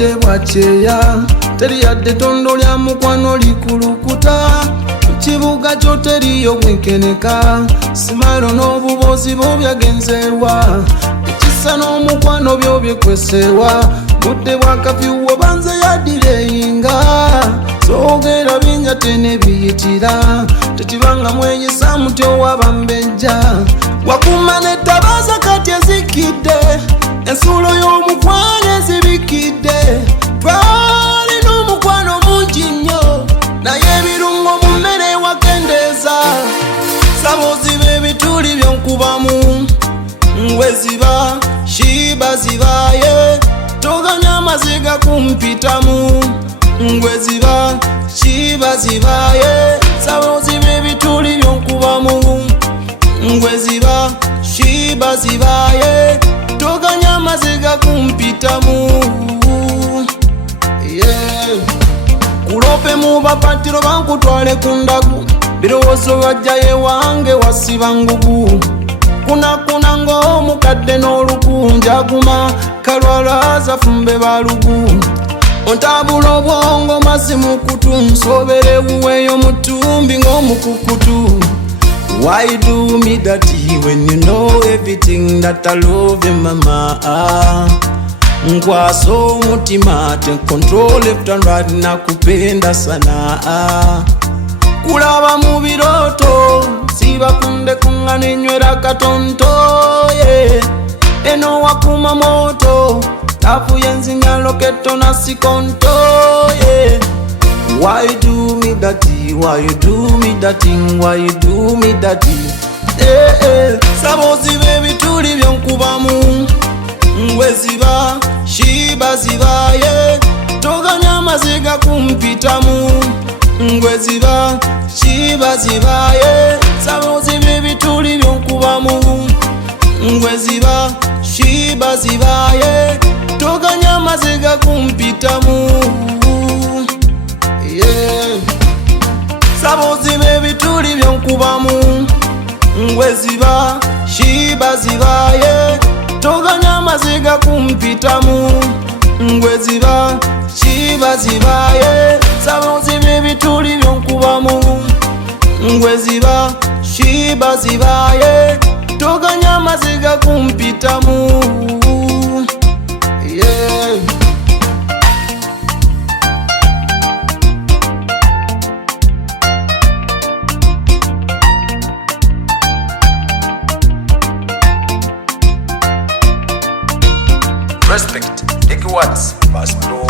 obudde bwakyeya teri yadde tondo lya mukwano likulukuta kibuga kyo teriyo bwenkeneka simailo n'obubozi bwo byagenzerwa ekisa n'omukwano byo byekweserwa budde bwakafyuwo banze yadireyinga soogera binyate ne biyitira tekibanga mweyisa mutyo wabambejja wakuma netabaza kati ezikidde ensuulo y'omukwano ezibikidde twali n'omukwano mungi nnyo naye ebirungo mu mmere wakendeeza saba oziba ebituli byonkubamu ngweziba shiba zibaye toganya amaziga kumpitamu ngweziba shiba zibaye saba oziba ebituli byonkubamu ngweziba shiba zibaye toganya amaziga kumpitamu kulope mu bapatiro bankutwale ku ndagu birowoozo byajjaye wange wasiba ngugu kunakuna ng'omukadde n'olukunjaguma kalwalaza fumbe balugu ontabula obwongo mazzi mu kutu nsobere wuweeyo mutumbi ng'omukukutu. Why you do me that when you know everything that I love you, mama? Nkwaso mutima take control left and right nakupenda sana. Kulaba mu biroto sibakunde kungana enywera katonto eno wakuma moto tafuye nzinya loketo na sikonto Why you do me that? Why you do me that? Why you do me that? Saba oziba ebituli byonkubamu ngweziba shiba zibaye toganya amaziga kumpitamu ngweziba shiba zibaye saba oziba ebituli byonkubamu ngweziba shiba zibaye toganya amaziga kumpitamu saba oziba ebituli byonkubamu ngweziba shiba zibaye toganya amaziga kumpitamu ngweziba shiba zibaye saba oziba ebituli byonkubamu ngweziba shiba zibaye toganya amaziga kumpitamu Respect, take words, pass flow.